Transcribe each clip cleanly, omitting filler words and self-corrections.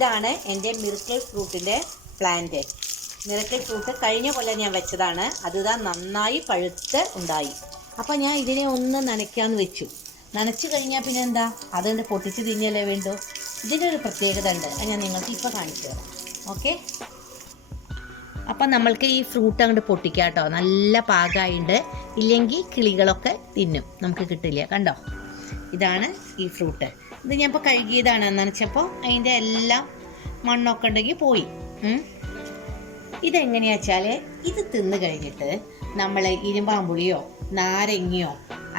ഇതാണ് എൻ്റെ miracle ഫ്രൂട്ടിൻ്റെ plant. Miracle fruit കഴിഞ്ഞ കൊല്ലം ഞാൻ വെച്ചതാണ്. അതിതാ നന്നായി പഴുത്ത് ഉണ്ടായി. അപ്പോൾ ഞാൻ ഇതിനെ ഒന്ന് നനയ്ക്കാമെന്ന് വെച്ചു. നനച്ച് കഴിഞ്ഞാൽ പിന്നെ എന്താ, അതുകൊണ്ട് പൊട്ടിച്ച് തിന്നല്ലേ വേണ്ടു. ഇതിൻ്റെ ഒരു പ്രത്യേകത ഉണ്ട്, അത് ഞാൻ നിങ്ങൾക്ക് ഇപ്പോൾ കാണിച്ചു തരാം. ഓക്കെ, അപ്പം നമ്മൾക്ക് ഈ ഫ്രൂട്ട് അങ്ങോട്ട് പൊട്ടിക്കാം കേട്ടോ. നല്ല പാകമായിട്ടുണ്ട്. ഇല്ലെങ്കിൽ കിളികളൊക്കെ തിന്നും, നമുക്ക് കിട്ടില്ല. കണ്ടോ, ഇതാണ് ഈ ഫ്രൂട്ട്. ഇത് ഞാൻ ഇപ്പോൾ കഴുകിയതാണ്. നനച്ചപ്പോൾ അതിൻ്റെ എല്ലാം മണ്ണൊക്കെ ഉണ്ടെങ്കിൽ പോയി. ഇതെങ്ങനെയാ വെച്ചാൽ, ഇത് തിന്ന് കഴിഞ്ഞിട്ട് നമ്മൾ ഇരുമ്പാമ്പുളിയോ നാരങ്ങയോ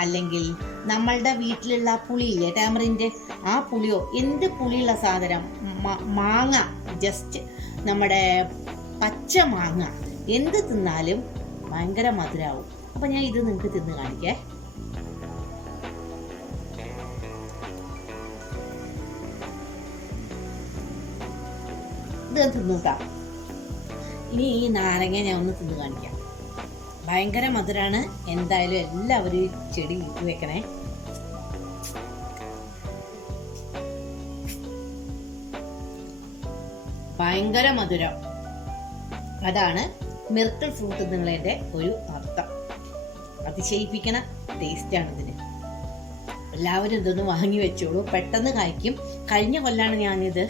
അല്ലെങ്കിൽ നമ്മളുടെ വീട്ടിലുള്ള പുളിയില്ലേ, ടാമറിൻ്റെ ആ പുളിയോ, എന്ത് പുളിയുള്ള സാധനം, മാങ്ങ, ജസ്റ്റ് നമ്മുടെ പച്ച മാങ്ങ, എന്ത് തിന്നാലും ഭയങ്കര മധുരമാവും. അപ്പം ഞാൻ ഇത് നിങ്ങൾക്ക് തിന്ന് കാണിക്കേ. ഇത് തിന്നൂട്ടാ. ഇനി ഈ നാരങ്ങ ഞാൻ ഒന്ന് തിന്ന് കാണിക്കാം. ഭയങ്കര മധുരമാണ്. എന്തായാലും എല്ലാവരും ചെടി വീട്ടിൽ വെക്കണേ. ഭയങ്കര മധുരം. അതാണ് മിറക്കിൾ ഫ്രൂട്ട് എന്നുള്ളതിൻ്റെ ഒരു അർത്ഥം. അതിശയിപ്പിക്കണ ടേസ്റ്റാണ് ഇതിന്. എല്ലാവരും ഇതൊന്ന് വാങ്ങി വെച്ചോളൂ, പെട്ടെന്ന് കായ്ക്കും. കഴിഞ്ഞ കൊല്ലാണ് ഞാനിത്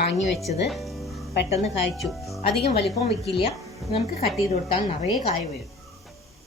വാങ്ങി വെച്ചത്. പെട്ടെന്ന് കായ്ച്ചു. അധികം വലിപ്പം വെക്കില്ല, നമുക്ക് കട്ട് ചെയ്ത് കൊടുത്താൽ നിറയെ കായ വരും.